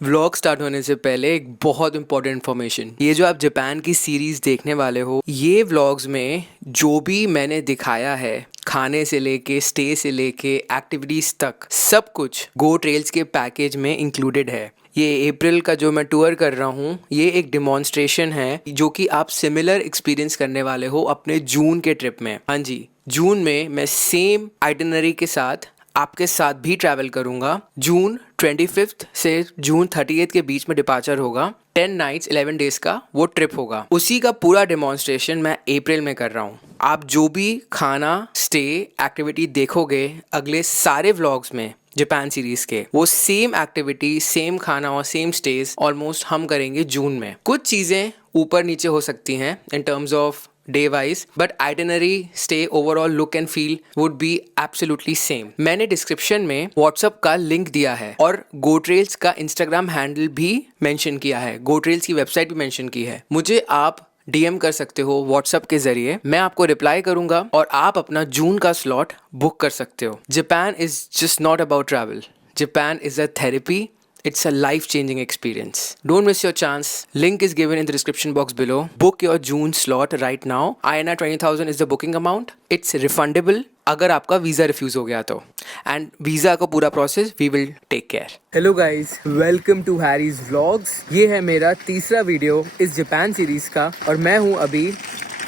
Vlog start होने से पहले एक बहुत इंपॉर्टेंट इन्फॉर्मेशन, ये जो आप जापान की सीरीज देखने वाले हो, ये व्लॉग्स में जो भी मैंने दिखाया है, खाने से लेके स्टे से लेके एक्टिविटीज तक, सब कुछ गो ट्रेल्स के पैकेज में इंक्लूडेड है। ये अप्रैल का जो मैं टूर कर रहा हूँ, ये एक डिमॉन्स्ट्रेशन है जो कि आप सिमिलर एक्सपीरियंस करने वाले हो अपने जून के ट्रिप में। हाँ जी, जून में मैं सेम आइटिनरी के साथ आपके साथ भी ट्रैवल करूंगा। जून 25 से जून 30 के बीच में डिपार्चर होगा। 10 नाइट्स 11 डेज का वो ट्रिप होगा। उसी का पूरा डेमोन्स्ट्रेशन मैं अप्रैल में कर रहा हूँ। आप जो भी खाना, स्टे, एक्टिविटी देखोगे अगले सारे व्लॉग्स में जापान सीरीज के, वो सेम एक्टिविटी, सेम खाना और सेम स्टेज ऑलमोस्ट हम करेंगे जून में। कुछ चीज़ें ऊपर नीचे हो सकती हैं in terms of day wise, but itinerary, stay, overall look and feel would be absolutely same. मैंने डिस्क्रिप्शन में व्हाट्सएप का लिंक दिया है और गोट्रेल्स का इंस्टाग्राम हैंडल भी मेंशन किया है, गोट्रेल्स की वेबसाइट भी मेंशन की है। मुझे आप डीएम कर सकते हो व्हाट्सएप के जरिए, मैं आपको रिप्लाई करूंगा और आप अपना जून का स्लॉट बुक कर सकते हो। Japan is just not about travel, Japan is a therapy. It's a life-changing experience. Don't miss your chance. Link is given in the description box below. Book your June slot right now. INR 20,000 is the booking amount. It's refundable अगर आपका visa refuse हो गया तो, and visa का पूरा process we will take care. Hello guys, welcome to Harry's vlogs. ये है मेरा तीसरा वीडियो इस जापान सीरीज़ का और मैं हूँ अभी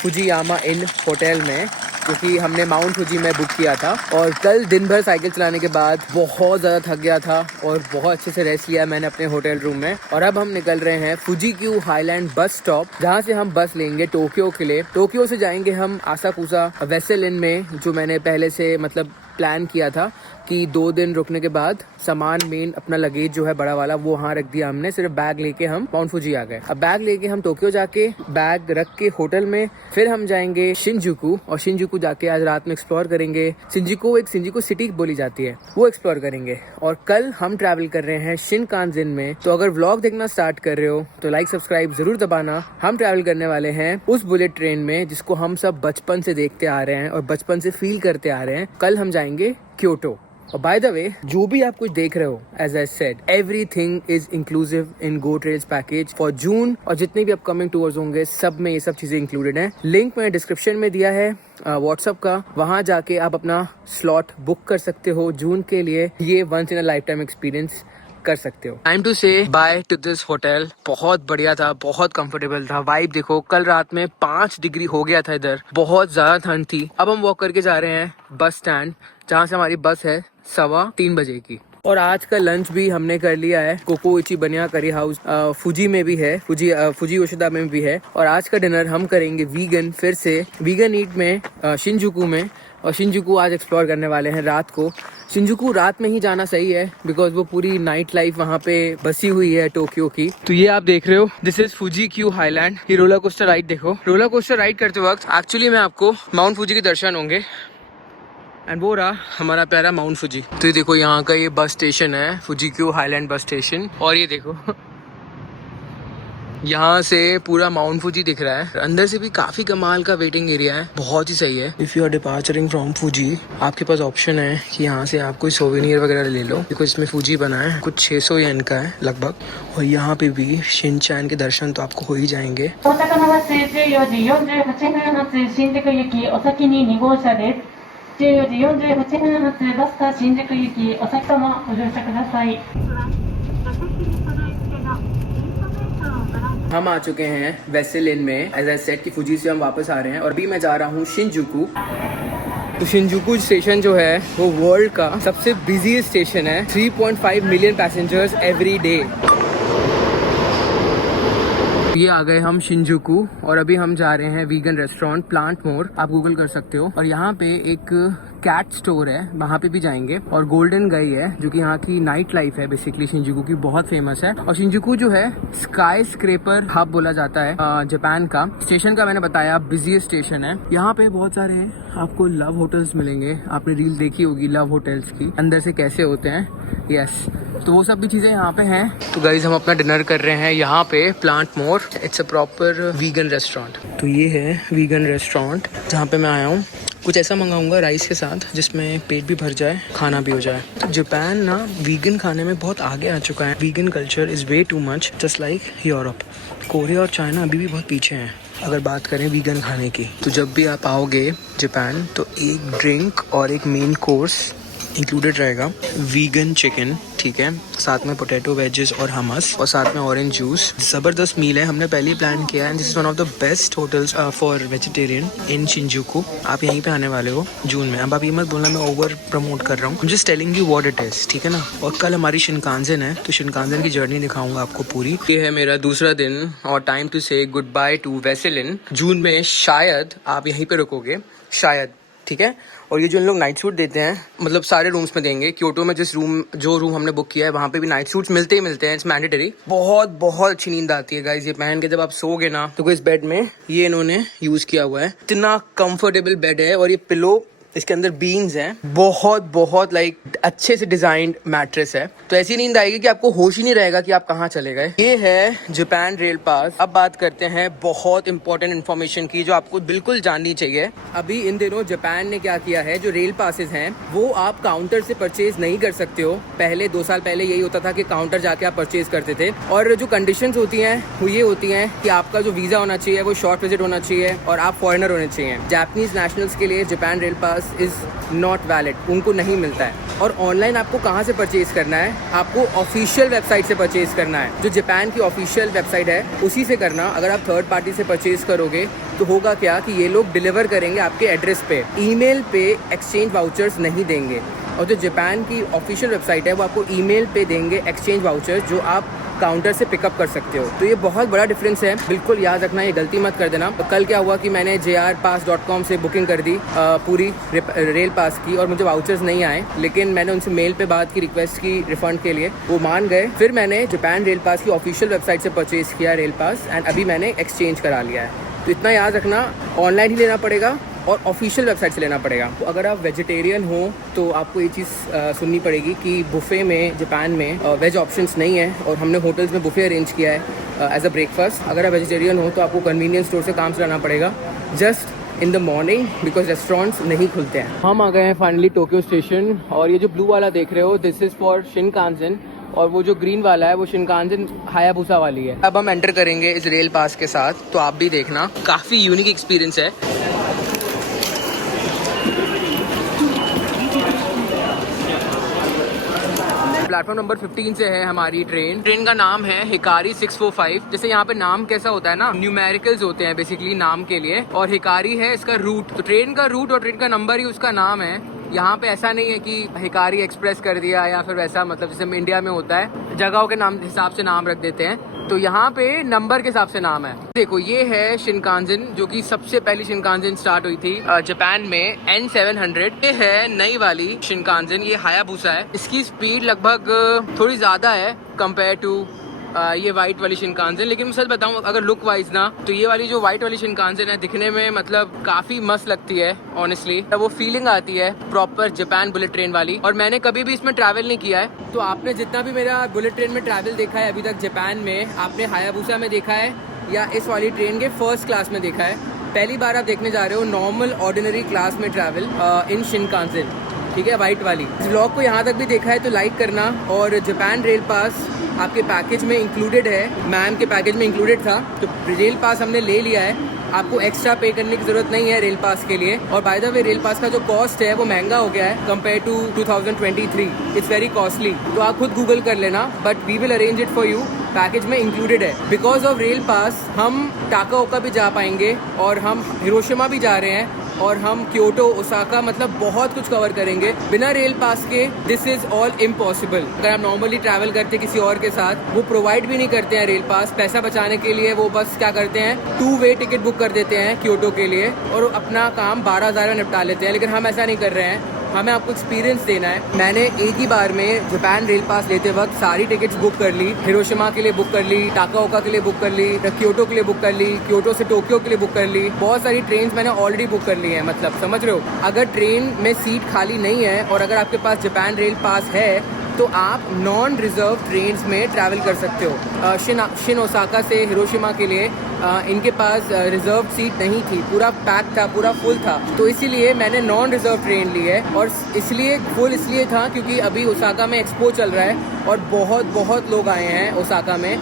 फुजियामा इन होटल में, क्योंकि हमने माउंट फुजी में बुक किया था और कल दिन भर साइकिल चलाने के बाद बहुत ज़्यादा थक गया था और बहुत अच्छे से रेस्ट लिया मैंने अपने होटल रूम में। और अब हम निकल रहे हैं फुजी-क्यू हाईलैंड बस स्टॉप, जहाँ से हम बस लेंगे टोक्यो के लिए। टोक्यो से जाएंगे हम आसाकुसा वेसल इन में, जो मैंने पहले से प्लान किया था कि 2 दिन रुकने के बाद सामान, मेन अपना लगेज जो है बड़ा वाला, वो वहाँ रख दिया हमने। सिर्फ बैग लेके हम माउंट फुजी आ गए। अब बैग लेके हम टोक्यो जाके बैग रख के होटल में फिर हम जाएंगे शिनजुकू, और शिनजुकू जाके आज रात में एक्सप्लोर करेंगे। शिनजुकू सिटी बोली जाती है, वो एक्सप्लोर करेंगे। और कल हम ट्रैवल कर रहे हैं शिनकानसेन में। तो अगर व्लॉग देखना स्टार्ट कर रहे हो तो लाइक सब्सक्राइब जरूर दबाना। हम ट्रैवल करने वाले हैं उस बुलेट ट्रेन में जिसको हम सब बचपन से देखते आ रहे हैं और बचपन से फील करते आ रहे हैं। कल हम जाएंगे क्योटो। और बाय द वे, जो भी आप कुछ देख रहे हो, as I said, everything is inclusive in go trails package for June, और जितने भी अपकमिंग टूर्स होंगे सब में ये सब चीजें इंक्लूडेड हैं। लिंक मैंने डिस्क्रिप्शन में दिया है व्हाट्सएप का, वहां जाके आप अपना स्लॉट बुक कर सकते हो जून के लिए। ये once in a lifetime experience कर सकते हो। Time to say bye to this hotel. बहुत बढ़िया था, बहुत कंफर्टेबल था। वाइब देखो, कल रात में 5 डिग्री हो गया था इधर, बहुत ज्यादा ठंड थी। अब हम वॉक करके जा रहे हैं बस स्टैंड, जहाँ से हमारी बस है 3:15 बजे की। और आज का लंच भी हमने कर लिया है। कोको इची बनिया करी हाउस फुजी में भी है, फुजी योशिदा में भी है। और आज का डिनर हम करेंगे वीगन, फिर से वीगन ईट में शिनजुकू में। और शिनजुकू आज एक्सप्लोर करने वाले हैं रात को। शिनजुकू रात में ही जाना सही है बिकॉज वो पूरी नाइट लाइफ वहाँ पे बसी हुई है टोक्यो की। तो ये आप देख रहे हो, दिस इज फुजी-क्यू हाईलैंड। ये रोलर कोस्टर राइड देखो। रोलर कोस्टर राइड करते वक्त एक्चुअली में आपको माउंट फुजी के दर्शन होंगे, एंड वो रहा हमारा प्यारा माउंट फुजी। तो ये देखो, यहाँ का ये बस स्टेशन है, फुजी-क्यू हाईलैंड बस स्टेशन। और ये देखो यहाँ से पूरा माउंट फुजी दिख रहा है। अंदर से भी काफी कमाल का वेटिंग एरिया है, बहुत ही सही है। If you are departuring from Fuji, आपके पास ऑप्शन है कि यहाँ से आप कोई सोवेनियर वगैरह ले लो, बिकॉज इसमें फुजी बना है। कुछ 600 येन का है लगभग। और यहाँ पे भी शिनचैन के दर्शन तो आपको हो ही जाएंगे। 14時48分発新宿行きお先に2号車です。14時48分発バスタ新宿行きお先様ご乗車ください。हम आ चुके हैं वेसल इन में। एज आई सेड कि फुजी से हम वापस आ रहे हैं और अभी मैं जा रहा हूँ शिनजुकू। तो शिनजुकू स्टेशन जो है वो वर्ल्ड का सबसे बिजीएस्ट स्टेशन है। 3.5 मिलियन पैसेंजर्स एवरी डे। ये आ गए हम शिनजुकू और अभी हम जा रहे हैं वीगन रेस्टोरेंट प्लांट मोर, आप गूगल कर सकते हो। और यहाँ पे एक कैट स्टोर है, वहाँ पे भी जाएंगे। और गोल्डन गाई है जो कि यहाँ की नाइट लाइफ है बेसिकली शिनजुकू की, बहुत फेमस है। और शिनजुकू जो है स्काई स्क्रेपर हब बोला जाता है जापान का। स्टेशन का मैंने बताया बिजीएस्ट स्टेशन है। यहाँ पे बहुत सारे आपको लव होटल्स मिलेंगे, आपने रील देखी होगी लव होटल्स की, अंदर से कैसे होते हैं। यस, तो वो सब भी चीजें यहाँ पे हैं। तो गाइज हम अपना डिनर कर रहे हैं यहाँ पे plant more. It's a proper vegan restaurant. तो ये है वीगन रेस्टोरेंट जहाँ पे मैं आया हूँ। कुछ ऐसा मंगाऊंगा राइस के साथ जिसमें पेट भी भर जाए, खाना भी हो जाए। तो जापान ना वीगन खाने में बहुत आगे आ चुका है। Vegan culture is way too much, just like Europe. Korea और चाइना अभी भी बहुत पीछे हैं अगर बात करें वीगन खाने की। तो जब भी आप आओगे जापान तो एक ड्रिंक और एक मेन कोर्स इंक्लूडेड रहेगा। वीगन चिकन, ठीक है, साथ में पोटैटो वेजेस और हमस और साथ में ऑरेंज जूस। ज़बरदस्त मील है, हमने पहले ही प्लान किया है। This is one of the best hotels for vegetarian in Shinjuku. आप यहीं पे आने वाले हो जून में। अब आप ये मत बोलना मैं ओवर प्रमोट कर रहा हूँ, just telling you what it is, ठीक है ना। और कल हमारी शिनकानसेन है तो शिनकानसेन की जर्नी दिखाऊंगा आपको पूरी। ये है मेरा दूसरा दिन और टाइम टू से गुड बाय टू वेसेलिन। जून में शायद आप यहीं पे रुकोगे, शायद, ठीक है। और ये जो इन लोग नाइट सूट देते हैं, मतलब सारे रूम्स में देंगे। क्योटो में जो रूम हमने बुक किया है वहाँ पे भी नाइट सूट्स मिलते ही मिलते हैं, इट्स मैंडेटरी। बहुत बहुत अच्छी नींद आती है गाइस ये पहन के। जब आप सोगे ना तो इस बेड में ये इन्होंने यूज़ किया हुआ है, इतना कंफर्टेबल बेड है। और ये पिलो, इसके अंदर बीन्स हैं, बहुत बहुत लाइक अच्छे से डिजाइंड मैट्रेस है। तो ऐसी नींद आएगी कि आपको होश ही नहीं रहेगा कि आप कहाँ चले गए। ये है जापान रेल पास। अब बात करते हैं बहुत इंपॉर्टेंट इन्फॉर्मेशन की जो आपको बिल्कुल जाननी चाहिए। अभी इन दिनों जापान ने क्या किया है, जो रेल पासेस हैं वो आप काउंटर से परचेज नहीं कर सकते हो। पहले 2 साल पहले यही होता था कि काउंटर जाके आप परचेज करते थे। और जो कंडीशंस होती हैं वो ये होती हैं कि आपका जो वीजा होना चाहिए वो शॉर्ट विजिट होना चाहिए और आप फॉरेनर होने चाहिए। जापानीज नेशनल्स के लिए Japan rail pass is not valid, उनको नहीं मिलता है। और ऑनलाइन आपको कहाँ से परचेज करना है, आपको ऑफिशियल वेबसाइट से परचेज करना है। जो जापान की ऑफिशियल वेबसाइट है उसी से करना। अगर आप थर्ड पार्टी से परचेज करोगे तो होगा क्या कि ये लोग डिलीवर करेंगे आपके एड्रेस पे, ईमेल पे एक्सचेंज वाउचर्स नहीं देंगे। और जो जापान की ऑफिशियल वेबसाइट है वो आपको ईमेल पे देंगे एक्सचेंज वाउचर्स जो आप काउंटर से पिकअप कर सकते हो। तो ये बहुत बड़ा डिफरेंस है, बिल्कुल याद रखना, ये गलती मत कर देना। तो कल क्या हुआ कि मैंने jrpass.com से बुकिंग कर दी पूरी रेल पास की और मुझे वाउचर्स नहीं आए। लेकिन मैंने उनसे मेल पे बात की, रिक्वेस्ट की रिफंड के लिए, वो मान गए। फिर मैंने जापान रेल पास की ऑफिशियल वेबसाइट से परचेज किया रेल पास एंड अभी मैंने एक्सचेंज करा लिया है। तो इतना याद रखना, ऑनलाइन ही लेना पड़ेगा और ऑफिशियल वेबसाइट से लेना पड़ेगा। तो अगर आप वेजिटेरियन हो तो आपको ये चीज़ सुननी पड़ेगी कि बुफ़े में जापान में वेज ऑप्शंस नहीं है और हमने होटल्स में बुफ़े अरेंज किया है एज अ ब्रेकफास्ट। अगर आप वेजिटेरियन हो तो आपको कन्वीनियंस स्टोर से काम चलाना पड़ेगा just in the morning because restaurants नहीं खुलते हैं। हम आ गए हैं फाइनली टोक्यो स्टेशन और ये जो ब्लू वाला देख रहे हो दिस इज़ फॉर शिनकानसेन और वो जो ग्रीन वाला है वो शिनकानसेन हायाबुसा वाली है। अब हम एंटर करेंगे इस रेल पास के साथ, तो आप भी देखना, काफ़ी यूनिक एक्सपीरियंस है। प्लेटफॉर्म नंबर 15 से है हमारी ट्रेन का नाम है हिकारी 645। जैसे यहाँ पे नाम कैसा होता है ना, न्यूमेरिकल्स होते हैं बेसिकली नाम के लिए, और हिकारी है इसका रूट। तो ट्रेन का रूट और ट्रेन का नंबर ही उसका नाम है। यहाँ पे ऐसा नहीं है कि हिकारी एक्सप्रेस कर दिया या फिर वैसा, मतलब जैसे इंडिया में होता है जगहों के नाम हिसाब से नाम रख देते हैं, तो यहाँ पे नंबर के हिसाब से नाम है। देखो ये है शिनकानसेन जो कि सबसे पहली शिनकानसेन स्टार्ट हुई थी जापान में, N700। ये है नई वाली शिनकानसेन, ये हायाबुसा है। इसकी स्पीड लगभग थोड़ी ज़्यादा है कंपेयर टू ये वाइट वाली शिनकानसेन। लेकिन मैं सच बताऊं अगर लुक वाइज ना, तो ये वाली जो वाइट वाली शिनकानसेन है दिखने में मतलब काफी मस्त लगती है ऑनेस्टली। वो फीलिंग आती है प्रॉपर जापान बुलेट ट्रेन वाली। और मैंने कभी भी इसमें ट्रैवल नहीं किया है, तो आपने जितना भी मेरा बुलेट ट्रेन में ट्रैवल देखा है अभी तक जापान में, आपने हायाबुसा में देखा है या इस वाली ट्रेन के फर्स्ट क्लास में देखा है। पहली बार आप देखने जा रहे हो नॉर्मल ऑर्डिनरी क्लास में ट्रैवल इन शिनकानसेन, ठीक है, वाइट वाली। इस व्लॉग को यहाँ तक भी देखा है तो लाइक करना। और जापान रेल पास आपके पैकेज में इंक्लूडेड है, मैम के पैकेज में इंक्लूडेड था, तो रेल पास हमने ले लिया है। आपको एक्स्ट्रा पे करने की जरूरत नहीं है रेल पास के लिए। और by the way rail pass का जो कॉस्ट है वो महंगा हो गया है compare to 2023। It's very costly, तो आप खुद गूगल कर लेना, but we will arrange it for you. Package में इंक्लूडेड है। बिकॉज ऑफ रेल पास हम टाकाओका भी जा पाएंगे और हम हिरोशिमा भी जा रहे हैं और हम क्योटो, ओसाका, मतलब बहुत कुछ कवर करेंगे बिना रेल पास के। This is all impossible. अगर आप नॉर्मली ट्रैवल करते किसी और के साथ, वो प्रोवाइड भी नहीं करते हैं रेल पास। पैसा बचाने के लिए वो बस क्या करते हैं, 2 वे टिकट बुक कर देते हैं क्योटो के लिए और अपना काम 12,000 में निपटा लेते हैं। लेकिन हम ऐसा नहीं कर रहे हैं, हमें आपको एक्सपीरियंस देना है। मैंने एक ही बार में जापान रेल पास लेते वक्त सारी टिकट्स बुक कर ली। हिरोशिमा के लिए बुक कर ली, टाकाओका के लिए बुक कर ली, क्योटो के लिए बुक कर ली, क्योटो से टोक्यो के लिए बुक कर ली। बहुत सारी ट्रेन मैंने ऑलरेडी बुक कर ली है, मतलब समझ रहे हो। अगर ट्रेन में सीट खाली नहीं है और अगर आपके पास जापान रेल पास है तो आप नॉन रिजर्व ट्रेन्स में ट्रैवल कर सकते हो। शिन ओसाका से हिरोशिमा के लिए इनके पास रिजर्व सीट नहीं थी, पूरा पैक था, पूरा फुल था। तो इसीलिए मैंने नॉन रिजर्व ट्रेन ली है, और इसलिए फुल इसलिए था क्योंकि अभी ओसाका में एक्सपो चल रहा है और बहुत लोग आए हैं ओसाका में।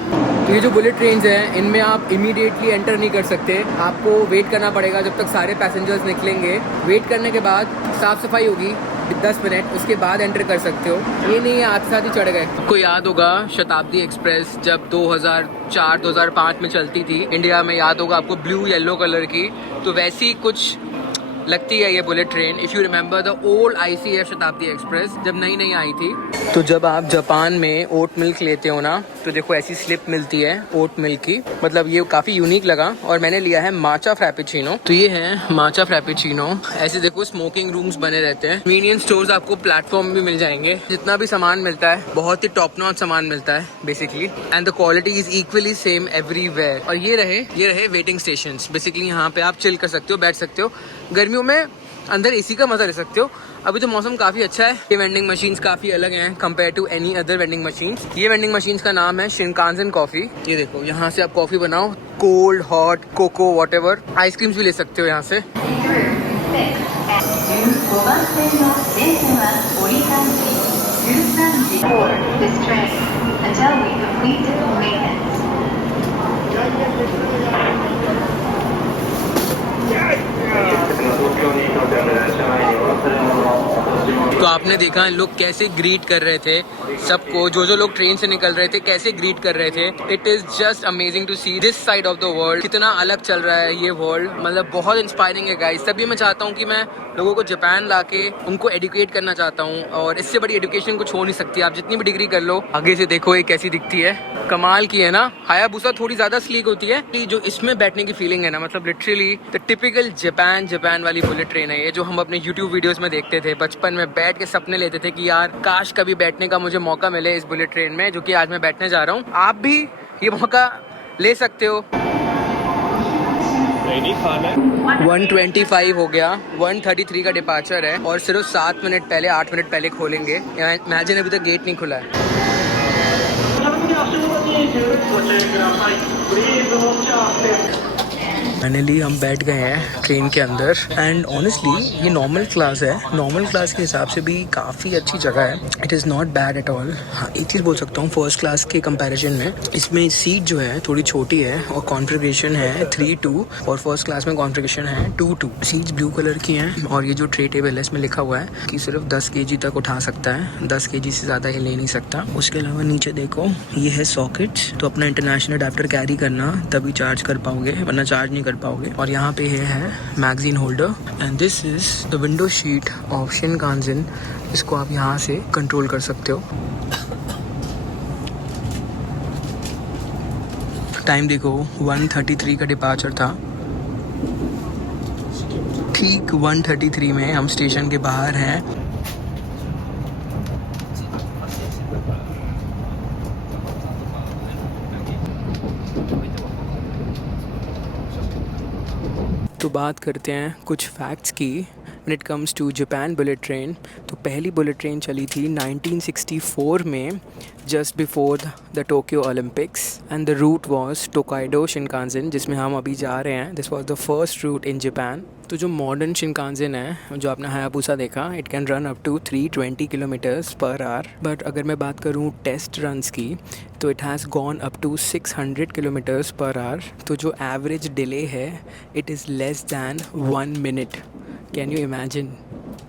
ये जो बुलेट ट्रेन्स हैं इनमें आप इमीडिएटली एंटर नहीं कर सकते, आपको वेट करना पड़ेगा जब तक सारे पैसेंजर्स निकलेंगे। वेट करने के बाद साफ़ सफाई होगी 10 मिनट, उसके बाद एंटर कर सकते हो। ये नहीं है आते साथ ही चढ़ गए। आपको याद होगा शताब्दी एक्सप्रेस जब 2004-2005 में चलती थी इंडिया में, याद होगा आपको, ब्लू येलो कलर की। तो वैसी कुछ लगती है ये bullet train. If you remember the old ICF शताब्दी एक्सप्रेस जब नई आई थी। तो जब आप जापान में ओट मिल्क लेते हो ना, तो देखो ऐसी स्लिप मिलती है ओट मिल्क की, मतलब ये काफ़ी यूनिक लगा। और मैंने लिया है माचा फ्रैपेचिनो। तो ये है माचा फ्रैपेचिनो। ऐसे देखो स्मोकिंग रूम्स बने रहते हैं। कन्वीनियंस स्टोर्स आपको प्लेटफॉर्म भी मिल जाएंगे। जितना भी सामान मिलता है बहुत ही टॉप नॉच सामान मिलता है basically, and the quality is equally same everywhere. और ये रहे वेटिंग स्टेशन। बेसिकली यहाँ पे आप चिल कर सकते हो, बैठ सकते हो। गर्मियों में अंदर एसी का मजा ले सकते हो। अभी तो मौसम काफ़ी अच्छा है। ये वेंडिंग मशीन्स काफ़ी अलग हैं compare to any other vending machines. ये वेंडिंग मशीन्स का नाम है शिनकानसेन कॉफ़ी। ये देखो यहाँ से आप कॉफ़ी बनाओ, cold, hot, cocoa, whatever. Ice creams भी ले सकते हो यहाँ से। तो आपने देखा इन लोग कैसे ग्रीट कर रहे थे सबको, जो लोग ट्रेन से निकल रहे थे कैसे ग्रीट कर रहे थे। It is just amazing to see this side of the world, कितना अलग चल रहा है ये वर्ल्ड। मतलब बहुत इंस्पायरिंग है गाइस। तभी मैं चाहता हूँ कि मैं लोगों को जापान लाके उनको एडुकेट करना चाहता हूँ, और इससे बड़ी एजुकेशन कुछ हो नहीं सकती। आप जितनी भी डिग्री कर लो। आगे से देखो ये कैसी दिखती है, कमाल की है ना। हायाबुसा थोड़ी ज़्यादा स्लीक होती है। जो इसमें बैठने की फीलिंग है ना, मतलब लिटरली द टिपिकल जापान वाली बुलेट ट्रेन है ये, जो हम अपने यूट्यूब वीडियोस में देखते थे बचपन में। बैठ के सपने लेते थे कि यार काश कभी बैठने का मुझे मौका मिले इस बुलेट ट्रेन में, जो कि आज मैं बैठने जा रहा हूँ। आप भी ये मौका ले सकते हो। 125 हो गया, 133 का डिपार्चर है, और सिर्फ 7 मिनट पहले 8 मिनट पहले खोलेंगे। इमेजिन अभी तक गेट नहीं खुला है। फाइनली हम बैठ गए हैं ट्रेन के अंदर, एंड ऑनेस्टली ये नॉर्मल क्लास है। नॉर्मल क्लास के हिसाब से भी काफ़ी अच्छी जगह है। It is not bad at all. हाँ, एक चीज़ बोल सकता हूँ फर्स्ट क्लास के कंपैरिजन में इसमें सीट जो है थोड़ी छोटी है, और कॉन्फ़िगरेशन है 3-2, और फर्स्ट क्लास में कॉन्फ़िगरेशन है 2-2। सीट्स ब्लू कलर की हैं, और ये जो ट्रे टेबल है इसमें लिखा हुआ है कि सिर्फ 10 kg तक उठा सकता है, 10 kg से ज़्यादा ये ले नहीं सकता। उसके अलावा नीचे देखो ये है सॉकेट, तो अपना इंटरनेशनल अडाप्टर कैरी करना तभी चार्ज कर पाओगे, वरना चार्ज नहीं कर पाओगे। और यहाँ पे है magazine holder, and this is the window sheet of Shinkansen. इसको आप यहाँ से कंट्रोल कर सकते हो। टाइम देखो 1:33 का डिपार्चर था। ठीक 1:33 में हम स्टेशन के बाहर हैं। तो बात करते हैं कुछ फैक्ट्स की when it comes to Japan bullet train. तो पहली बुलेट ट्रेन चली थी 1964 में, just before the Tokyo Olympics, and the route was Tokaido Shinkansen, जिसमें हम अभी जा रहे हैं। This was the first route in Japan. तो जो मॉडर्न शिनकानसेन है, जो आपने हायाबुसा देखा, it can run up to 320 kilometres per hour. But अगर मैं बात करूँ टेस्ट रन्स की, तो it has gone up to 600 kilometres per hour. तो जो एवरेज डिले है it is less than 1 minute. Can you imagine?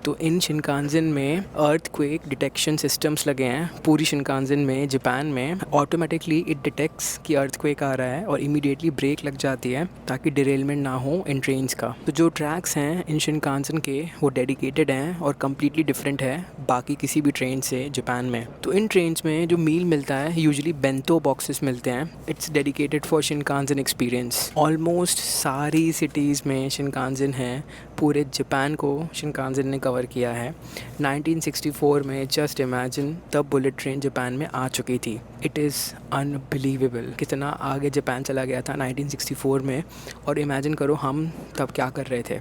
तो इन शिनकानसेन में अर्थक्वेक डिटेक्शन सिस्टम्स लगे हैं पूरी शिनकानसेन में। जापान में ऑटोमेटिकली इट डिटेक्ट्स कि अर्थक्वेक आ रहा है, और इमीडिएटली ब्रेक लग जाती है ताकि डिरेलमेंट ना हो इन ट्रेन्स का। तो जो ट्रैक्स हैं इन शिनकानसेन के वो डेडिकेटेड हैं और कम्प्लीटली डिफरेंट है बाकी किसी भी ट्रेन से जापान में। तो इन ट्रेन्स में जो मील मिलता है यूजुअली बेंतो बॉक्सेस मिलते हैं। It's dedicated for Shinkansen experience. Almost सारी सिटीज़ में शिनकानसेन है, पूरे जापान को शिनकानसेन ने कवर किया है। 1964 में जस्ट इमेजिन तब बुलेट ट्रेन जापान में आ चुकी थी। इट इज़ अनबिलीवेबल कितना आगे जापान चला गया था 1964 में, और इमेजिन करो हम तब क्या कर रहे थे।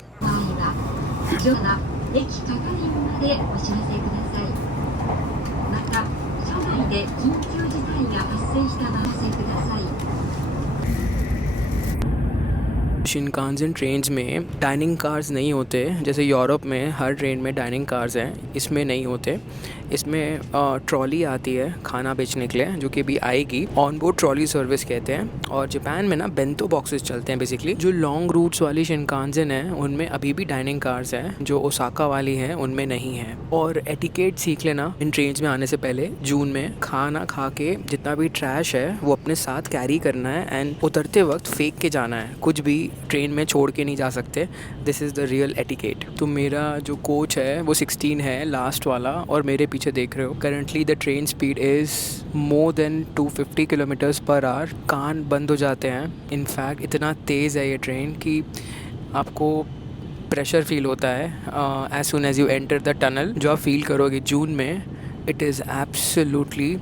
急事態が発生した場合お知らせください。 शिनकानसेन ट्रेन्स में डाइनिंग कार्स नहीं होते, जैसे यूरोप में हर ट्रेन में डाइनिंग कार्स हैं, इसमें नहीं होते। इसमें ट्रॉली आती है खाना बेचने के लिए, जो कि अभी आएगी, ऑन बोर्ड ट्रॉली सर्विस कहते हैं। और जापान में ना बेंतो बॉक्सेस चलते हैं बेसिकली। जो लॉन्ग रूट्स वाली शिनकानसेन है उनमें अभी भी डाइनिंग कार्स हैं, जो ओसाका वाली हैं उनमें नहीं है। और एटिकेट सीख लेना इन ट्रेन्स में आने से पहले। जून में खाना खा के जितना भी ट्रैश है वो अपने साथ कैरी करना है एंड उतरते वक्त फेंक के जाना है, कुछ भी ट्रेन में छोड़ के नहीं जा सकते। This is the real etiquette. तो मेरा जो कोच है वो 16 है, लास्ट वाला, और मेरे पीछे देख रहे हो currently the train speed is more than 250 kilometres per hour. कान बंद हो जाते हैं। इनफैक्ट इतना तेज़ है ये ट्रेन कि आपको प्रेशर फील होता है as soon as you enter the tunnel. जो आप फील करोगे जून में, it is absolutely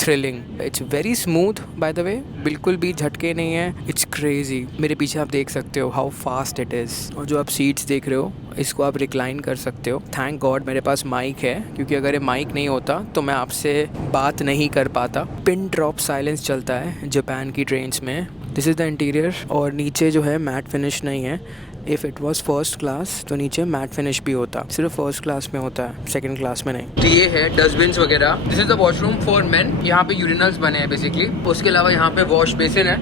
thrilling. It's very smooth by the way, बिल्कुल भी झटके नहीं है। It's crazy. मेरे पीछे आप देख सकते हो हाउ फास्ट इट इज़। और जो आप सीट्स देख रहे हो इसको आप रिक्लाइन कर सकते हो। थैंक गॉड मेरे पास माइक है, क्योंकि अगर ये माइक नहीं होता तो मैं आपसे बात नहीं कर पाता। पिन ड्रॉप साइलेंस चलता है जापान की ट्रेन्स में। This is the interior. और नीचे जो है मैट फिनिश नहीं है। If it was first class तो नीचे मैट फिनिश भी होता, सिर्फ फर्स्ट क्लास में होता है, सेकंड क्लास में नहीं। तो ये है डस्टबिन्स वगैरह। This is the washroom for main. यहाँ पे यूरिनल्स बने हैं बेसिकली। उसके अलावा यहाँ पे वॉश बेसिन है।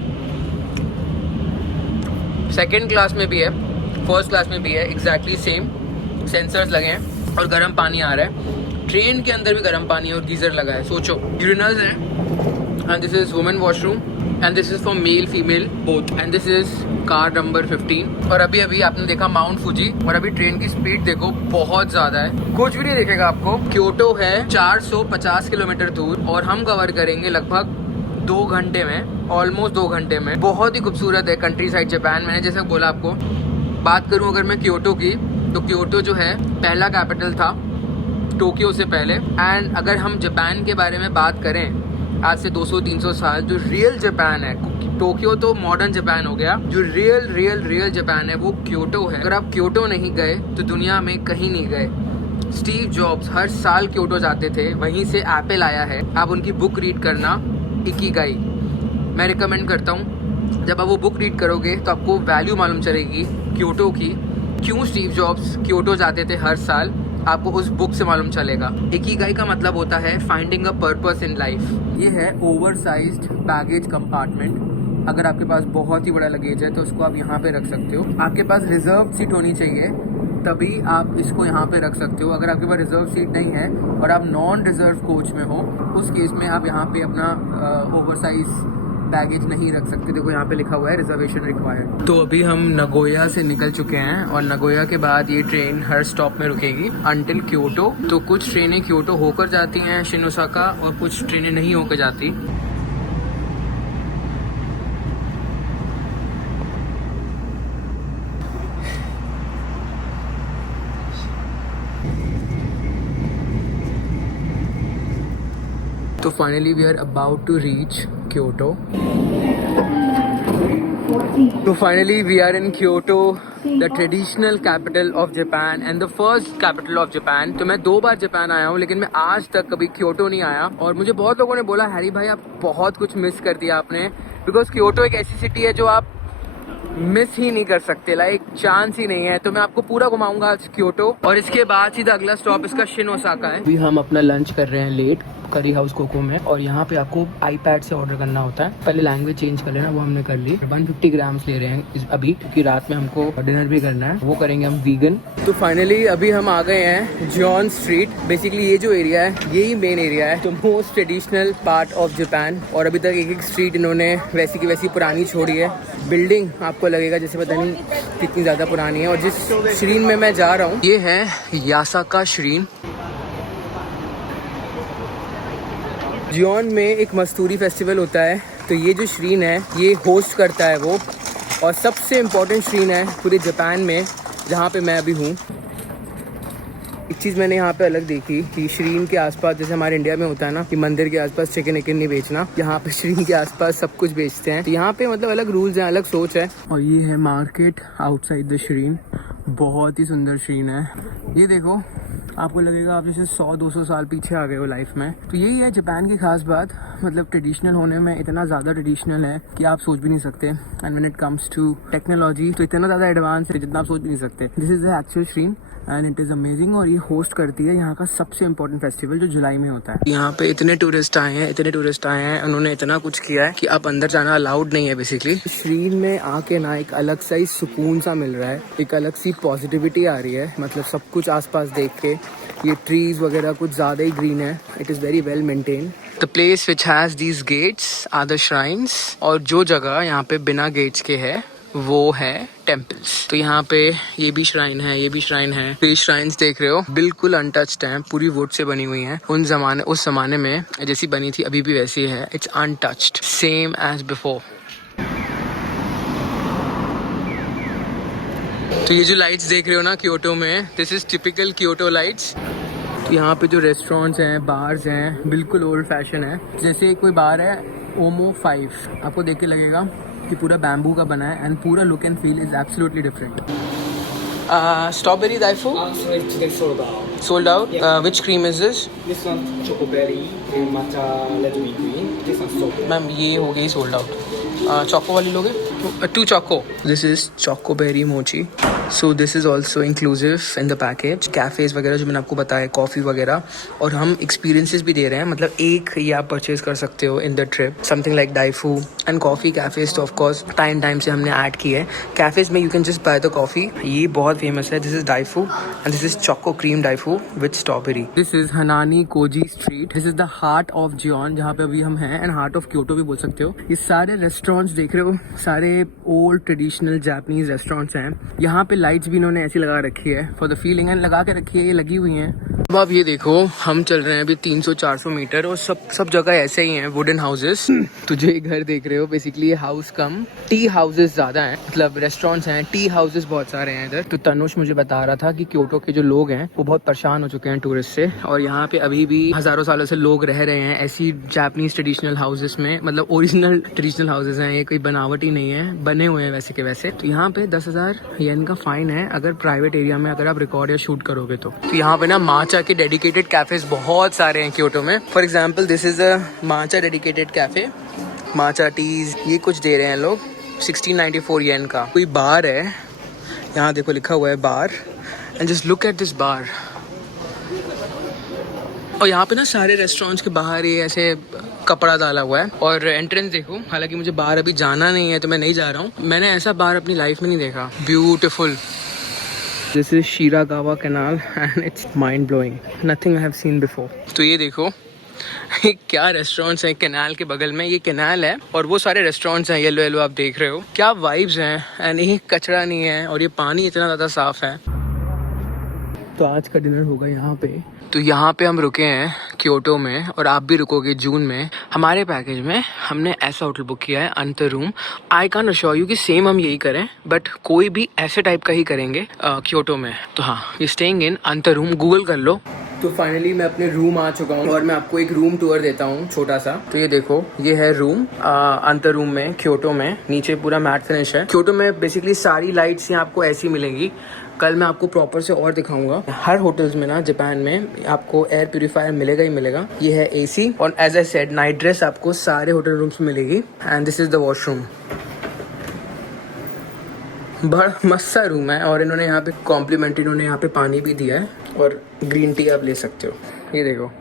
सेकंड क्लास में भी है, फर्स्ट क्लास में भी है, एग्जैक्टली सेम। सेंसर्स लगे हैं और गर्म पानी आ रहा है। ट्रेन के अंदर भी गर्म पानी और गीजर लगा है, सोचो। यूरिनल्स है and this is women washroom and this is for male female both and this is car number 15। और अभी अभी आपने देखा माउंट फुजी, और अभी ट्रेन की स्पीड देखो बहुत ज्यादा है, कुछ भी नहीं दिखेगा आपको। क्योटो है 450 किलोमीटर दूर और हम कवर करेंगे लगभग 2 घंटे में, ऑलमोस्ट 2 घंटे में। बहुत ही खूबसूरत है कंट्री साइड जापान। मैंने जैसे बोला आपको, बात करूं अगर मैं क्योटो की, तो क्योटो जो है पहला कैपिटल था टोक्यो से पहले। एंड अगर हम जापान के बारे में बात करें आज से 200-300 साल, जो रियल जापान है, टोक्यो तो मॉडर्न जापान हो गया, जो रियल जापान है वो क्योटो है। अगर आप क्योटो नहीं गए तो दुनिया में कहीं नहीं गए। स्टीव जॉब्स हर साल क्योटो जाते थे, वहीं से एप्पल आया है। आप उनकी बुक रीड करना, इकिगाई, मैं रिकमेंड करता हूँ। जब आप वो बुक रीड करोगे तो आपको वैल्यू मालूम चलेगी क्योटो की, क्यों स्टीव जॉब्स क्योटो जाते थे हर साल, आपको उस बुक से मालूम चलेगा। इकिगाई का मतलब होता है finding a purpose in life. ये है ओवरसाइज्ड बैगेज कंपार्टमेंट। अगर आपके पास बहुत ही बड़ा लगेज है तो उसको आप यहाँ पे रख सकते हो। आपके पास रिजर्व सीट होनी चाहिए, तभी आप इसको यहाँ पे रख सकते हो। अगर आपके पास रिजर्व सीट नहीं है और आप नॉन रिजर्व कोच में हो, उस केस में आप यहाँ पे अपना ओवरसाइज बैगेज नहीं रख सकते। देखो यहाँ पे लिखा हुआ है रिजर्वेशन रिक्वायर्ड। तो अभी हम नगोया से निकल चुके हैं और नगोया के बाद ये ट्रेन हर स्टॉप में रुकेगी अंटिल क्योटो। तो कुछ ट्रेनें क्योटो होकर जाती हैं शिनोसाका और कुछ ट्रेनें नहीं होकर जाती। तो finally we are about to reach Kyoto. तो finally we are in Kyoto, the traditional capital of Japan and the first capital of Japan. तो मैं 2 बार जापान आया हूँ, लेकिन मैं आज तक कभी क्योटो नहीं आया। और मुझे बहुत लोगों ने बोला, हैरी भाई आप बहुत कुछ मिस कर दिया आपने, बिकॉज क्योटो एक ऐसी सिटी है जो आप मिस ही नहीं कर सकते, लाइक चांस ही नहीं है। तो मैं आपको पूरा घुमाऊंगा आज क्योटो, और इसके बाद सीधा अगला स्टॉप इसका शिनोसाका है। अभी हम अपना लंच कर रहे हैं लेट करी हाउस कोको में, और यहाँ पे आपको आईपैड से ऑर्डर करना होता है। पहले लैंग्वेज चेंज कर लेना, वो हमने कर ली। 150 ग्राम्स ले रहे हैं अभी, क्योंकि रात में हमको डिनर भी करना है, वो करेंगे हम वीगन। तो फाइनली अभी हम आ गए हैं जॉन स्ट्रीट। बेसिकली ये जो एरिया है यही मेन एरिया है, तो most traditional part of Japan. और अभी तक एक स्ट्रीट इन्होंने वैसी की वैसी पुरानी छोड़ी है। बिल्डिंग आपको लगेगा जैसे पता नहीं कितनी ज़्यादा पुरानी है। और जिस श्रीन में मैं जा रहा हूँ ये है यासाका श्रीन। जियोन में एक मस्तूरी फेस्टिवल होता है, तो ये जो श्रीन है ये होस्ट करता है वो, और सबसे इम्पोर्टेंट श्रीन है पूरे जापान में जहाँ पे मैं अभी हूँ। एक चीज़ मैंने यहाँ पे अलग देखी कि श्रीन के आसपास, जैसे हमारे इंडिया में होता है ना कि मंदिर के आसपास चिकन विकन नहीं बेचना, यहाँ पे श्रीन के आसपास सब कुछ बेचते हैं। तो यहाँ पे मतलब अलग रूल्स हैं, अलग सोच है। और ये है मार्केट आउटसाइड द श्रीन, बहुत ही सुंदर श्रीन है। ये देखो आपको लगेगा आप जैसे 100-200 साल पीछे आ गए हो लाइफ में। तो यही है जापान की खास बात, मतलब ट्रेडिशनल होने में इतना ज़्यादा ट्रेडिशनल है कि आप सोच भी नहीं सकते। And when it comes to technology तो इतना ज़्यादा एडवांस है जितना आप सोच भी नहीं सकते। This is the actual shrine and it is amazing. और ये होस्ट करती है यहाँ का सबसे इम्पोर्टेंट फेस्टिवल जो जुलाई में होता है। यहाँ पे इतने टूरिस्ट आए हैं, उन्होंने इतना कुछ किया है कि अब अंदर जाना अलाउड नहीं है बेसिकली। श्रीन में आके ना एक अलग सा ही सुकून सा मिल रहा है, एक अलग सी पॉजिटिविटी आ रही है। मतलब सब कुछ आसपास देख के, ये ट्रीज वगैरह कुछ ज़्यादा ही ग्रीन है। It is very well maintain. The place which has these gates are the shrines. और जो जगह यहाँ पे बिना गेट्स के है वो है टेम्पल्स। तो यहाँ पे ये भी श्राइन है, ये भी श्राइन है। तो ये श्राइन्स देख रहे हो बिल्कुल अनटच्ड हैं, पूरी वुड से बनी हुई हैं। उस जमाने में जैसी बनी थी अभी भी वैसी है। It's untouched, same as before. तो ये जो लाइट्स देख रहे हो ना क्योटो में, this is typical Kyoto lights. तो यहाँ पे जो रेस्टोरेंट्स हैं, बार्स हैं, बिल्कुल ओल्ड फैशन है। जैसे कोई बार है ओमो 5, आपको देख के लगेगा कि पूरा बैम्बू का बना है एंड पूरा look and feel is absolutely different. Strawberry daifu Sorry, today sold out. Sold out. Which cream is this? This one choco berry and matcha red wheat green. This one sold out. Ma'am ये हो गई sold out. Choco वाली लोगे? 2 choco. This is choco berry mochi. So this is also inclusive in the package. Cafes वगैरह जो मैंने आपको बताया, कॉफ़ी वगैरह, और हम एक्सपीरियंसेस भी दे रहे हैं। मतलब एक ये आप परचेज कर सकते हो in the trip, something like daifu and coffee. Cafes तो ऑफकोर्स टाइम से हमने ऐड की है। कैफ़ेज़ में you can just buy the coffee. ये बहुत फेमस है। This is daifu and this is choco cream daifu with strawberry. This is Hanami Koji street. This is the heart of Gion, जहाँ पे अभी हम हैं, एंड हार्ट ऑफ क्योटो भी बोल सकते हो। ये सारे रेस्टोरेंट्स देख रहे हो, सारे ओल्ड ट्रेडिशनल जापानीज रेस्टोरेंट्स हैं। यहाँ पे लाइट्स भी इन्होंने ऐसी लगा रखी है फॉर द फीलिंग, एंड लगा के रखी है, ये लगी हुई हैं। अब आप ये देखो, हम चल रहे हैं अभी 300-400 मीटर और सब जगह ऐसे ही हैं वुडन हाउसेस। तो जो ये घर देख रहे हो बेसिकली ये हाउस कम टी हाउसेस ज़्यादा हैं, मतलब रेस्टोरेंट्स हैं, टी हाउसेस बहुत सारे हैं इधर। तो तनुष मुझे बता रहा था कि क्योटो के जो लोग हैं वो बहुत परेशान हो चुके हैं टूरिस्ट से, और यहाँ पे अभी भी हज़ारों सालों से लोग रह रहे हैं ऐसी जापानीज ट्रेडिशनल हाउसेस में। मतलब ओरिजिनल ट्रेडिशनल हाउसेस हैं, ये कोई बनावट ही नहीं है, बने हुए हैं वैसे के वैसे। तो यहाँ पे 10,000 येन का फाइन है अगर प्राइवेट एरिया में अगर आप रिकॉर्ड या शूट करोगे तो। यहाँ पे ना माचा के डेडिकेटेड कैफेज बहुत सारे हैं क्योटो में। For example this is a matcha dedicated cafe, matcha teas. ये कुछ दे रहे हैं लोग 1694 येन का। कोई बार है, यहाँ देखो लिखा हुआ है bar, and just look at this bar. और यहाँ पे ना सारे रेस्टोरेंट्स के बाहर ये ऐसे कपड़ा डाला हुआ है, और एंट्रेंस देखो। हालांकि मुझे बाहर अभी जाना नहीं है तो मैं नहीं जा रहा हूँ। मैंने ऐसा बाहर अपनी लाइफ में नहीं देखा। Beautiful. This is Shirakawa canal and it's mind blowing, nothing I have seen before. तो ये देखो क्या रेस्टोरेंट्स हैं कैनाल के बगल में। ये कैनाल है और वो सारे रेस्टोरेंट्स हैं, येलो येलो आप देख रहे हो। क्या वाइब्स हैं, एंड ये कचरा नहीं है और ये पानी इतना ज़्यादा साफ है। तो आज का डिनर होगा यहाँ पे। तो यहाँ पे हम रुके हैं क्योटो में, और आप भी रुकोगे जून में। हमारे पैकेज में हमने ऐसा होटल बुक किया है, अंतर room. I can assure you कि सेम हम यही करें, बट कोई भी ऐसे टाइप का ही करेंगे क्योटो में। तो हाँ, ये स्टेइंग इन अंतर रूम, गूगल कर लो। तो फाइनली मैं अपने रूम आ चुका हूँ और मैं आपको एक रूम टूर देता हूँ छोटा सा। तो ये देखो, ये है रूम अंतर रूम में क्योटो में। नीचे पूरा मैट फिनिश है। क्योटो में बेसिकली सारी लाइट्स यहाँ आपको ऐसी मिलेंगी। कल मैं आपको प्रॉपर से और दिखाऊंगा। हर होटल्स में ना जापान में आपको एयर प्यूरीफायर मिलेगा ही मिलेगा। ये है एसी, और as I said night dress आपको सारे होटल रूम्स में मिलेगी। And this is the washroom. बड़ा मस्त सा रूम है, और इन्होंने यहाँ पे कॉम्प्लीमेंट्री, इन्होंने यहाँ पे पानी भी दिया है, और ग्रीन टी आप ले सकते हो। ये देखो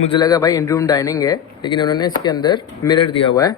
मुझे लगा भाई इन रूम डाइनिंग है, लेकिन उन्होंने इसके अंदर मिरर दिया हुआ है।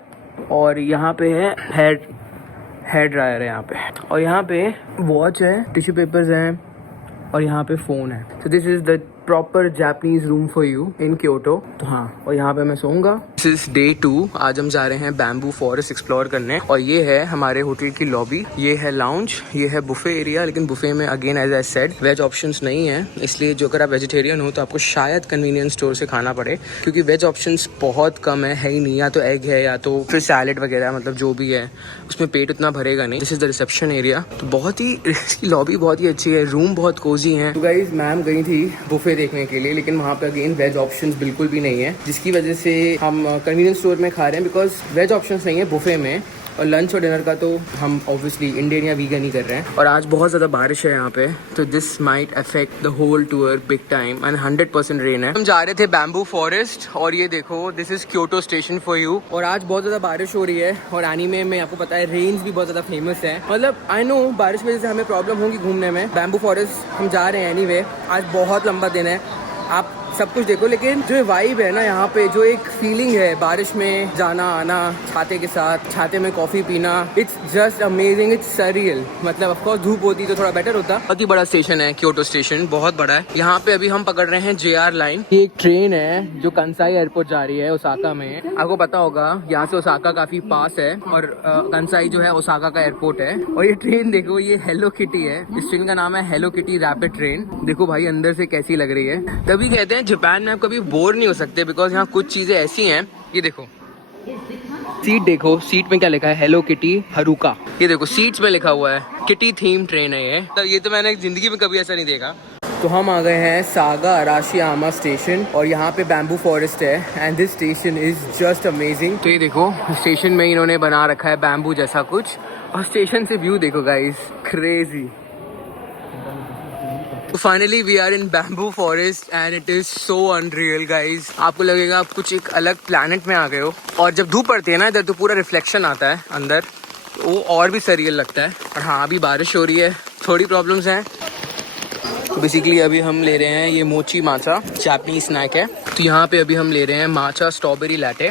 और यहाँ पे है हेयर ड्रायर है यहाँ पे, और यहाँ पे वॉच है, टिश्यू पेपर्स हैं, और यहाँ पे फ़ोन है। तो this is the proper Japanese room for you in Kyoto. तो हाँ, और यहाँ पे मैं सोऊंगा। This is day 2। आज हम जा रहे हैं बैम्बू फॉरेस्ट एक्सप्लोर करने, और ये है हमारे होटल की लॉबी, ये है लाउंज, ये है बुफे एरिया। लेकिन बुफे में again as I said veg options नहीं है, इसलिए जो अगर आप वेजिटेरियन हो तो आपको शायद कन्वीनियंस स्टोर से खाना पड़े, क्योंकि वेज ऑप्शंस बहुत कम है ही नहीं। या तो एग है या तो फिर सैलेड वगैरह, मतलब जो भी है उसमें पेट उतना भरेगा नहीं। This is the reception area. तो बहुत ही इसकी लॉबी बहुत ही अच्छी है, रूम बहुत कोजी है। तो गाइस मैम गई थी बुफे देखने के लिए, लेकिन वहाँ पे अगेन वेज ऑप्शंस बिल्कुल भी नहीं है, जिसकी वजह से हम कन्वीनियंस स्टोर में खा रहे हैं, बिकॉज वेज ऑप्शंस नहीं है बुफे में। और लंच और डिनर का तो हम ऑब्वियसली इंडियन या वीगन ही कर रहे हैं। और आज बहुत ज़्यादा बारिश है यहाँ पे, तो this might affect the whole tour big time and 100% rain है। हम जा रहे थे बैम्बू फॉरेस्ट और ये देखो this is Kyoto station for you. और आज बहुत ज़्यादा बारिश हो रही है और एनीमे में आपको पता है रेन्स भी बहुत ज़्यादा फेमस है। मतलब आई नो बारिश की वजह से हमें प्रॉब्लम होगी घूमने में। बैम्बू फॉरेस्ट हम जा रहे हैं एनीवे। आज बहुत लंबा दिन है, आप सब कुछ देखो, लेकिन जो वाइब है ना यहाँ पे, जो एक फीलिंग है बारिश में जाना आना छाते के साथ, छाते में कॉफ़ी पीना, it's just amazing, it's surreal. मतलब ऑफ कोर्स धूप होती तो थोड़ा बेटर होता। बहुत ही बड़ा स्टेशन है क्योटो स्टेशन, बहुत बड़ा है। यहाँ पे अभी हम पकड़ रहे हैं JR लाइन। ये एक ट्रेन है जो कंसाई एयरपोर्ट जा रही है ओसाका में। आपको पता होगा यहाँ से ओसाका काफी पास है और कंसाई जो है ओसाका का एयरपोर्ट है। और ये ट्रेन देखो, ये हेलो किटी है। इस ट्रेन का नाम है हेलो किटी रैपिड ट्रेन। देखो भाई अंदर से कैसी लग रही है। तभी कहते हैं जापान में आप कभी बोर नहीं हो सकते, बिकॉज यहाँ कुछ चीजें ऐसी हैं। ये देखो सीट, देखो सीट में क्या लिखा है, हेलो किटी हरुका। ये देखो सीट्स में लिखा हुआ है किटी थीम ट्रेन है ये। तो ये तो मैंने जिंदगी में कभी ऐसा नहीं देखा। तो हम आ गए हैं सागा अराशियामा स्टेशन और यहाँ पे बैम्बू फॉरेस्ट है and this station is just amazing. तो ये देखो स्टेशन में इन्होंने बना रखा है बैम्बू जैसा कुछ, और स्टेशन से व्यू देखो guys, crazy. Finally we are in bamboo forest and it is so unreal guys. आपको लगेगा आप कुछ एक अलग प्लैनेट में आ गए हो। और जब धूप पड़ती है ना इधर, तो पूरा रिफ्लेक्शन आता है अंदर, तो वो और भी सरियल लगता है। और हाँ अभी बारिश हो रही है, थोड़ी प्रॉब्लम्स हैं। तो बेसिकली अभी हम ले रहे हैं ये मोची माचा, जापानीज स्नैक है। तो यहाँ पे अभी हम ले रहे हैं माचा स्ट्रॉबेरी लैटे।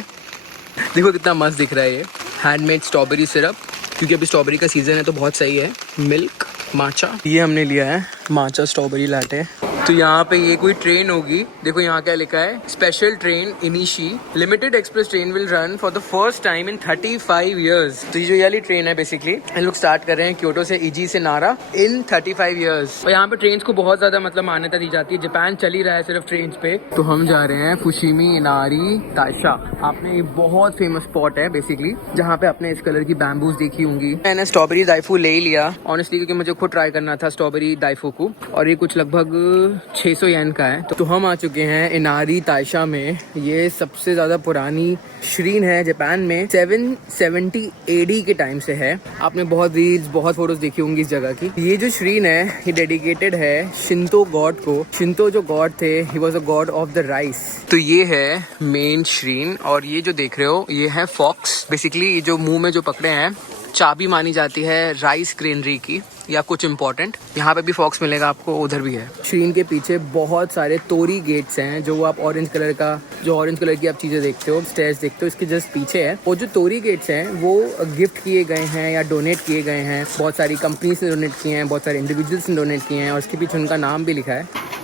देखो कितना मस्त दिख रहा है ये, हैंडमेड स्ट्रॉबेरी सिरप, क्योंकि अभी स्ट्रॉबेरी का सीजन है तो बहुत सही है। मिल्क माचा, ये हमने लिया है माचा स्ट्रॉबेरी लाटे। तो यहाँ पे ये कोई ट्रेन होगी, देखो यहाँ क्या लिखा है, स्पेशल ट्रेन इनिशी limited express train will run for the first time in 35 years. तो ये जो वाली ट्रेन है बेसिकली, इन लोग स्टार्ट कर रहे हैं क्योटो से इजी से नारा इन 35 ईयर्स। और यहाँ पे ट्रेन को बहुत ज्यादा मतलब मान्यता दी जाती है। जापान चल ही रहा है सिर्फ ट्रेन पे। तो हम जा रहे हैं फुशिमी इनारी ताइशा। आपने ये बहुत फेमस स्पॉट है बेसिकली, जहाँ पे आपने इस कलर की बैम्बूज देखी होंगी। मैंने स्ट्रॉबेरी दाइफू ले ही लिया ऑनेस्टली, क्योंकि मुझे खुद ट्राई करना था स्ट्रॉबेरी दाइफू को, और ये कुछ लगभग 600 येन का है। तो हम आ चुके हैं इनारी ताइशा में। ये सबसे ज़्यादा पुरानी श्रीन है जापान में, 770 AD के टाइम से है। आपने बहुत रील्स बहुत फोटोज देखी होंगी इस जगह की। ये जो श्रीन है ये डेडिकेटेड है शिंतो गॉड को। शिंतो जो गॉड थे, he was a God of the rice. तो ये है मेन श्रीन, और ये जो देख रहे हो ये है फॉक्स। बेसिकली जो मुंह में जो पकड़े हैं, चाबी मानी जाती है राइस ग्रेनरी की या कुछ इम्पोर्टेंट। यहाँ पे भी फॉक्स मिलेगा आपको, उधर भी है। श्रीन के पीछे बहुत सारे तोरी गेट्स हैं, जो आप ऑरेंज कलर की आप चीजें देखते हो, स्टेयर्स देखते हो, इसके जस्ट पीछे है। और जो तोरी गेट्स हैं वो गिफ्ट किए गए हैं या डोनेट किए गए हैं। बहुत सारी कंपनीज ने डोनेट किए हैं, बहुत सारे इंडिविजुअल्स ने डोनेट किए हैं, और उसके पीछे उनका नाम भी लिखा है।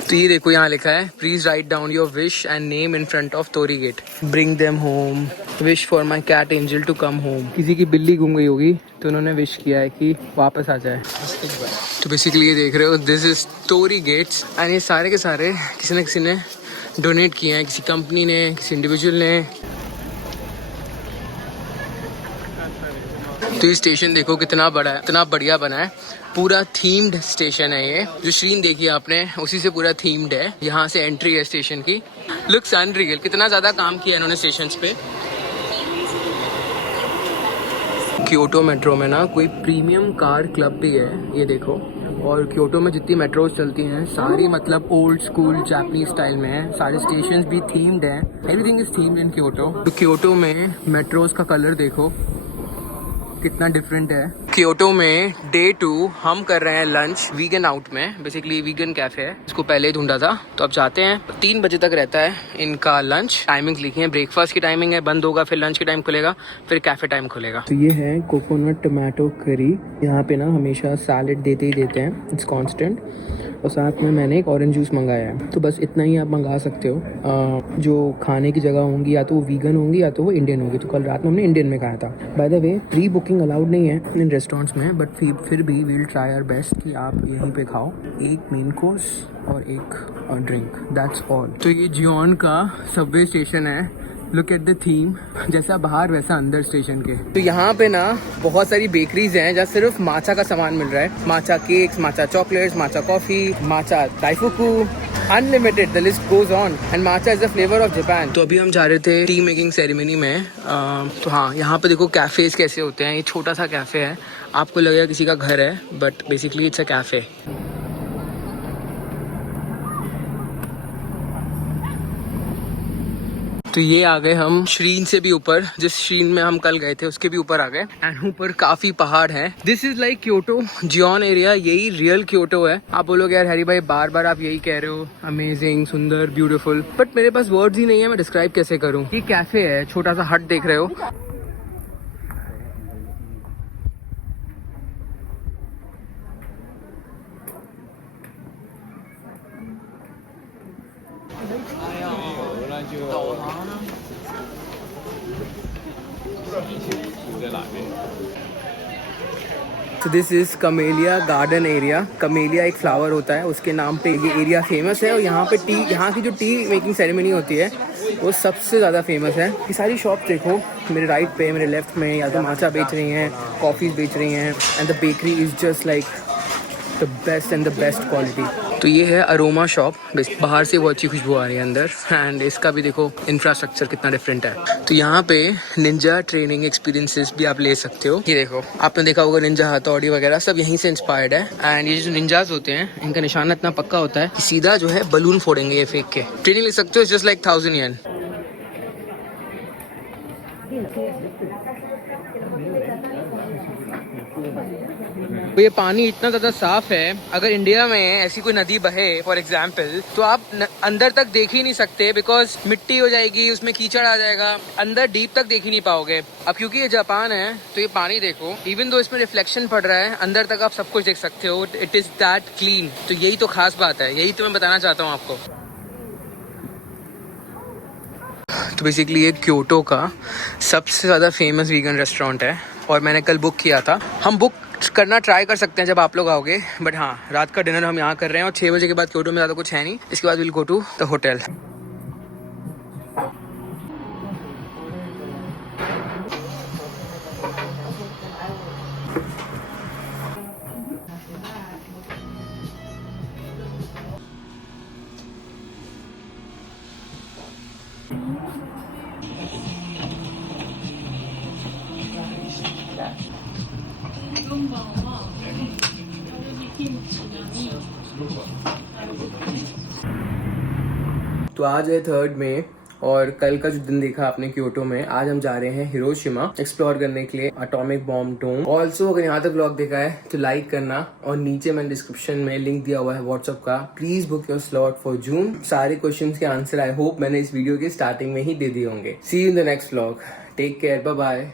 तो ये देखो यहाँ लिखा है, please write down your wish and name in front of torii gate, bring them home, wish for my cat angel to come home. किसी की बिल्ली घूम गई होगी तो उन्होंने विश किया है कि वापस आ जाए। तो बेसिकली ये देख रहे हो, दिस इज तोरी गेट्स एंड ये सारे के सारे किसी न किसी ने डोनेट किए हैं, किसी कंपनी ने, किसी इंडिविजुअल ने। तो ये स्टेशन देखो कितना बड़ा है, इतना बढ़िया बना है, पूरा थीम्ड स्टेशन है ये। जो श्रीन देखी आपने उसी से पूरा थीम्ड है। यहाँ से एंट्री है स्टेशन की। लुक्स अनरियल, कितना ज्यादा काम किया इन्होंने स्टेशंस पे। क्योटो मेट्रो में ना कोई प्रीमियम कार क्लब भी है, ये देखो। और क्योटो में जितनी मेट्रोज चलती हैं सारी मतलब ओल्ड स्कूल जापानीज स्टाइल में है। सारे स्टेशंस भी थीम्ड हैं, everything is themed in Kyoto. तो क्योटो में मेट्रोज का कलर देखो कितना डिफरेंट है। क्योटो में डे 2 हम कर रहे हैं लंच वीगन आउट में, बेसिकली वीगन कैफे है, इसको पहले ही ढूंढा था। तो अब जाते हैं, 3 बजे तक रहता है इनका लंच। टाइमिंग लिखी है, ब्रेकफास्ट की टाइमिंग है, बंद होगा, फिर लंच की टाइम खुलेगा, फिर कैफे टाइम खुलेगा। तो ये है कोकोनट टोमेटो करी। यहाँ पे ना हमेशा सैलेड देते ही देते हैं, इट्स कॉन्स्टेंट। और साथ में मैंने एक ऑरेंज जूस मंगाया है। तो बस इतना ही आप मंगा सकते हो। जो खाने की जगह होंगी या तो वो वीगन होंगी या तो वो इंडियन होगी। तो कल रात में हमने इंडियन में खाया था। Bye the way pre booking allowed नहीं है इन रेस्टोरेंट्स में, बट फिर भी वील ट्राई आवर बेस्ट कि आप यहीं पे खाओ। एक मेन कोर्स और एक ड्रिंक, दैट्स ऑल। तो ये जियोन का सबवे स्टेशन है। लुक एट द थीम, जैसा बाहर वैसा अंदर स्टेशन के। तो यहाँ पे ना बहुत सारी बेकरीज हैं जहाँ सिर्फ माचा का सामान मिल रहा है। Matcha cakes, matcha chocolates, matcha coffee, matcha daifuku, unlimited, the list goes on. And matcha is the flavour of Japan. तो अभी हम जा रहे थे टी मेकिंग सेरेमनी में। तो हाँ, यहाँ पे देखो कैफेज कैसे होते हैं। ये छोटा सा कैफे है, आपको लगेगा किसी का घर है, but basically it's a cafe. तो ये आ गए हम श्रीन से भी ऊपर, जिस श्रीन में हम कल गए थे उसके भी ऊपर आ गए। एंड ऊपर काफी पहाड़ हैं। This is like Kyoto, Gion area, यही रियल क्योटो है। आप बोलोगे यार हैरी भाई बार बार आप यही कह रहे हो, अमेजिंग, सुंदर, ब्यूटीफुल, बट मेरे पास वर्ड्स ही नहीं है, मैं डिस्क्राइब कैसे करूँ। ये कैफे है, छोटा सा हट देख रहे हो। So this is camellia garden area. Camellia एक फ्लावर होता है, उसके नाम पे ये एरिया फेमस है। और यहाँ पे यहाँ की जो टी मेकिंग सेरेमनी होती है वो सबसे ज़्यादा फेमस है। ये सारी शॉप देखो, मेरे राइट पे, मेरे लेफ्ट में या तो माचा बेच रही हैं, कॉफ़ीज बेच रही हैं। And the bakery is just like the best and the best quality. तो ये है अरोमा शॉप, बाहर से बहुत अच्छी खुशबू आ रही है अंदर। एंड इसका भी देखो इंफ्रास्ट्रक्चर कितना डिफरेंट है। तो यहाँ पे निंजा ट्रेनिंग एक्सपीरियंसेस भी आप ले सकते हो। ये देखो, आपने देखा होगा निंजा हथौड़ी वगैरह सब यहीं से इंस्पायर्ड है। एंड ये जो निंजाज होते हैं, इनका निशाना इतना पक्का होता है कि सीधा जो है बलून फोड़ेंगे ये फेंक के। ट्रेनिंग ले सकते हो, जस्ट लाइक 1000 येन। तो ये पानी इतना ज़्यादा साफ है, अगर इंडिया में ऐसी कोई नदी बहे फॉर एग्जाम्पल, तो आप अंदर तक देख ही नहीं सकते, बिकॉज मिट्टी हो जाएगी, उसमें कीचड़ आ जाएगा, अंदर डीप तक देख ही नहीं पाओगे। अब क्योंकि ये जापान है तो ये पानी देखो, इवन दो इसमें रिफ्लेक्शन पड़ रहा है, अंदर तक आप सब कुछ देख सकते हो। It is that clean. तो यही तो खास बात है, यही तो मैं बताना चाहता हूँ आपको। तो बेसिकली ये क्योटो का सबसे ज़्यादा फेमस वीगन रेस्टोरेंट है और मैंने कल बुक किया था। हम बुक करना ट्राई कर सकते हैं जब आप लोग आओगे, बट हाँ, रात का डिनर हम यहाँ कर रहे हैं और 6 बजे के बाद क्योटो में ज़्यादा कुछ है नहीं। इसके बाद will go to the hotel. तो आज है 3 मई और कल का जो दिन देखा आपने क्योटो में, आज हम जा रहे हैं हिरोशिमा एक्सप्लोर करने के लिए, एटॉमिक बॉम्ब डोम। ऑल्सो अगर यहाँ तक व्लॉग देखा है तो लाइक करना, और नीचे मैंने डिस्क्रिप्शन में लिंक दिया हुआ है व्हाट्सएप का, please book your slot for जून। सारे क्वेश्चंस के आंसर आई होप मैंने इस वीडियो के स्टार्टिंग में ही दे दिए होंगे। See you in the next vlog, take care, bye bye.